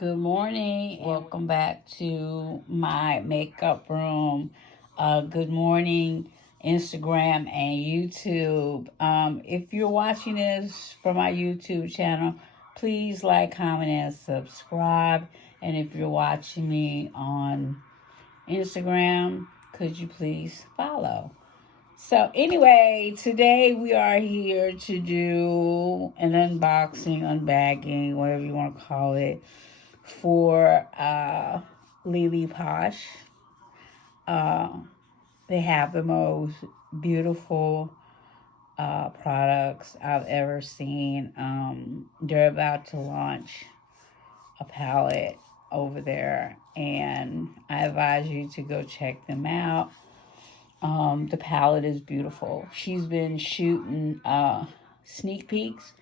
Good morning. Welcome back to my makeup room. Good morning, Instagram and YouTube. If you're watching this from my YouTube channel, please like, comment, and subscribe. And if you're watching me on Instagram, could you please follow? So anyway, today we are here to do an unboxing, unbagging, whatever you want to call it, for Lily Posh. They have the most beautiful products I've ever seen. They're about to launch a palette over there, and I advise you to go check them out. The palette is beautiful. She's been shooting sneak peeks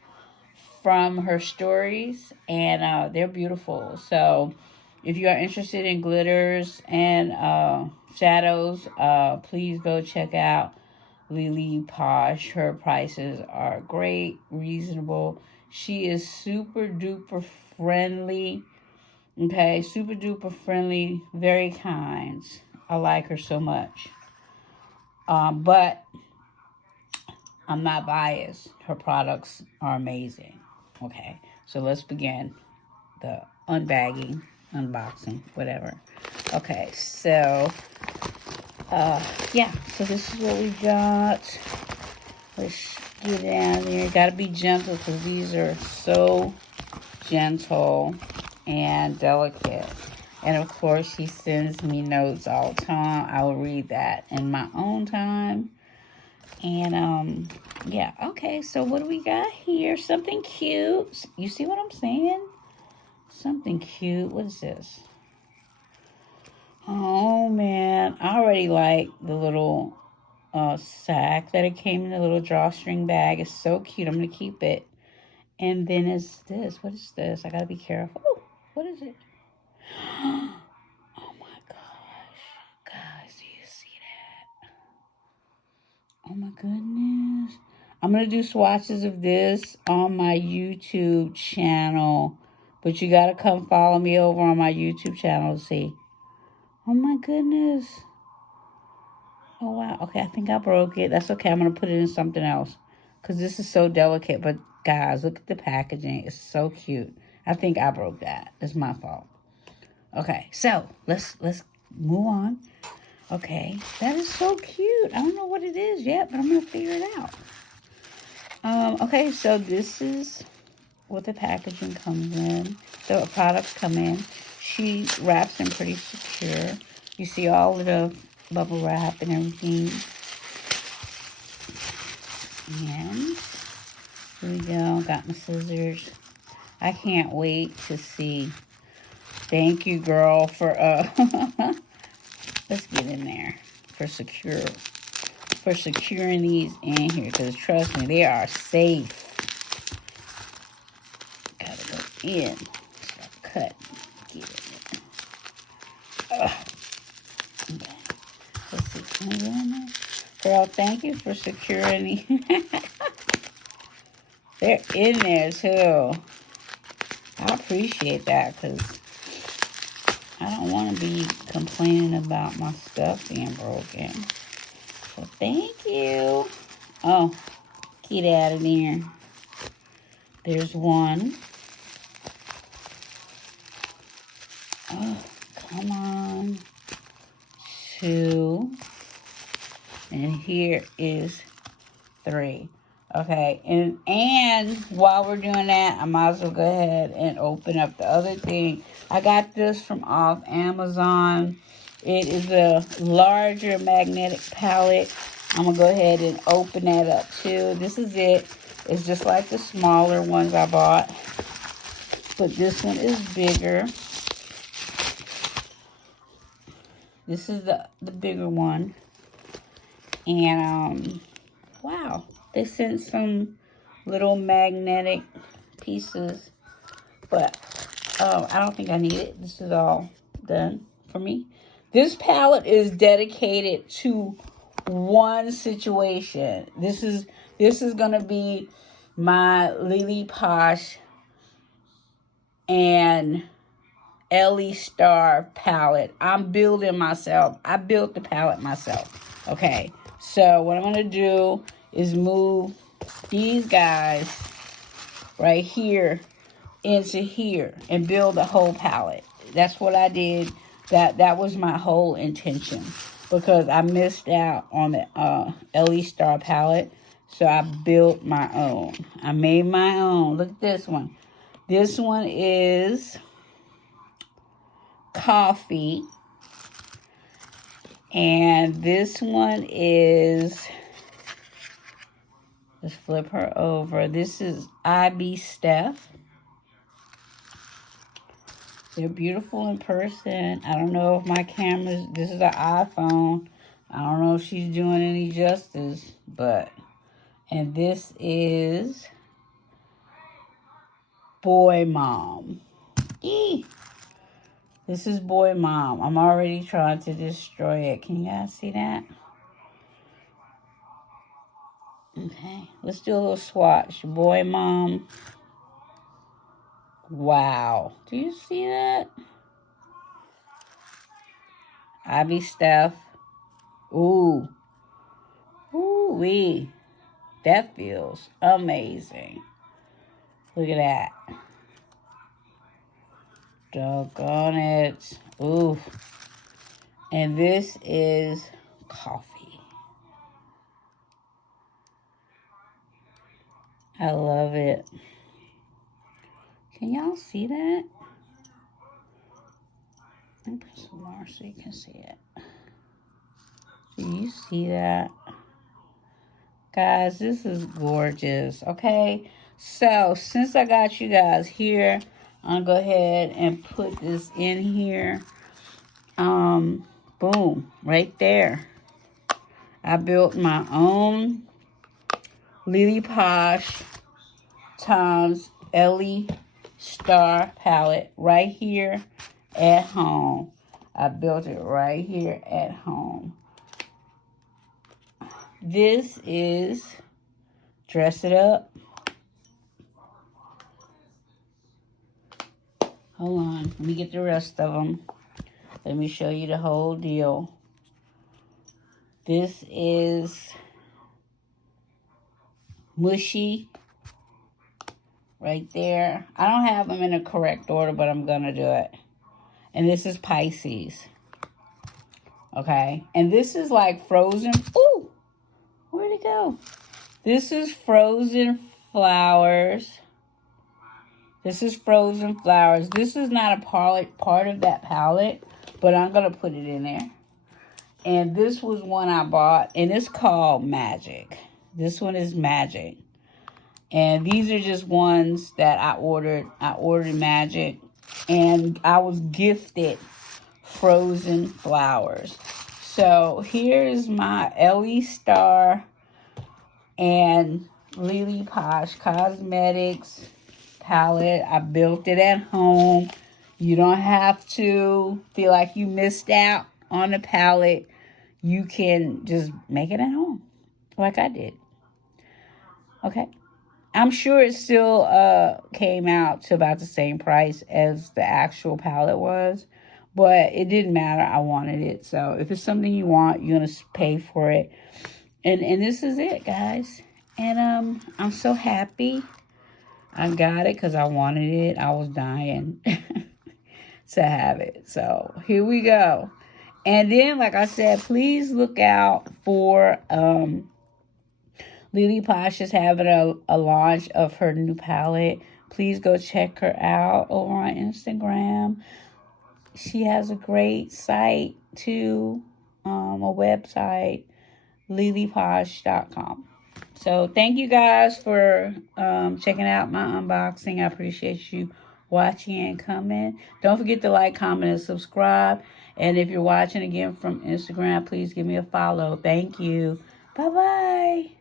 from her stories, and they're beautiful. So if you are interested in glitters and shadows, please go check out Lily Posh. Her prices are great, reasonable. She is super duper friendly. Okay, super duper friendly, very kind. I like her so much. But I'm not biased. Her products are amazing. Okay, so let's begin the unbagging, unboxing, whatever. Okay, so, yeah, so this is what we got. Let's get down there. Got to be gentle because these are so gentle and delicate. And of course, she sends me notes all the time. I will read that in my own time. And, yeah, okay, so what do we got here? Something cute. You see what I'm saying? Something cute. What is this? Oh, man. I already like the little sack that it came in, the little drawstring bag. It's so cute. I'm going to keep it. And then it's this. What is this? I got to be careful. Oh, what is it? Oh, my gosh. Guys, do you see that? Oh, my goodness. I'm going to do swatches of this on my YouTube channel. But you got to come follow me over on my YouTube channel to see. Oh, my goodness. Oh, wow. Okay, I think I broke it. That's okay. I'm going to put it in something else. Because this is so delicate. But, guys, look at the packaging. It's so cute. I think I broke that. It's my fault. Okay, so let's move on. Okay, that is so cute. I don't know what it is yet, but I'm going to figure it out. Okay, so this is what the packaging comes in. The products come in. She wraps them pretty secure. You see all of the bubble wrap and everything. And here we go. Got my scissors. I can't wait to see. Thank you, girl, for let's get in there for securing these in here, because trust me, they are safe. Gotta go in. Start cut. Get it. Okay. Let's see. Can I get in there? Girl, thank you for securing. They're in there too. I appreciate that, because I don't want to be complaining about my stuff being broken. So thank you. Oh, get out of there. There's one. Oh, come on. Two. And here is three. Okay, and while we're doing that, I might as well go ahead and open up the other thing. I got this from off Amazon. It is a larger magnetic palette. I'm going to go ahead and open that up too. This is it. It's just like the smaller ones I bought. But this one is bigger. This is the bigger one. And, wow. They sent some little magnetic pieces. But, I don't think I need it. This is all done for me. This palette is dedicated to one situation. This is going to be my Lily Posh and Ellie Star palette. I'm building myself. I built the palette myself. Okay, so what I'm going to do is move these guys right here into here and build a whole palette. That's what I did. That was my whole intention, because I missed out on the Ellie Star palette. So I built my own. I made my own. Look at this one. This one is coffee. And this one is, let's flip her over. This is IB Steph. They're beautiful in person. I don't know if my camera's, this is an iPhone. I don't know if she's doing any justice, but, and this is Boy Mom. Eee. This is Boy Mom. I'm already trying to destroy it. Can you guys see that? Okay, let's do a little swatch. Boy Mom. Wow. Do you see that? Abby Steph. Ooh. Ooh-wee. That feels amazing. Look at that. Doggone it. Ooh. And this is coffee. I love it. Can y'all see that? Let me put some more so you can see it. Do you see that? Guys, this is gorgeous, okay? So, since I got you guys here, I'm going to go ahead and put this in here. Boom, right there. I built my own Lily Posh times Ellie Star palette right here at home. I built it right here at home. This is Dress It Up. Hold on, let me get the rest of them. Let me show you the whole deal. This is Mushy. Right there. I don't have them in the correct order, but I'm going to do it. And this is Pisces. Okay. And this is like frozen. Ooh! Where'd it go? This is frozen flowers. This is frozen flowers. This is not a part of that palette, but I'm going to put it in there. And this was one I bought, and it's called Magic. This one is Magic. And these are just ones that I ordered. I ordered Magic, and I was gifted frozen flowers. So here's my Ellie Star and Lily Posh Cosmetics palette. I built it at home. You don't have to feel like you missed out on the palette. You can just make it at home like I did. Okay. I'm sure it still came out to about the same price as the actual palette was, but it didn't matter. I wanted it. So if it's something you want, you're going to pay for it. And this is it, guys. And I'm so happy I got it because I wanted it. I was dying to have it. So here we go. And then, like I said, please look out for Lily Posh is having a launch of her new palette. Please go check her out over on Instagram. She has a great site too, a website, lilyposh.com. So thank you guys for checking out my unboxing. I appreciate you watching and coming. Don't forget to like, comment, and subscribe. And if you're watching again from Instagram, please give me a follow. Thank you. Bye-bye.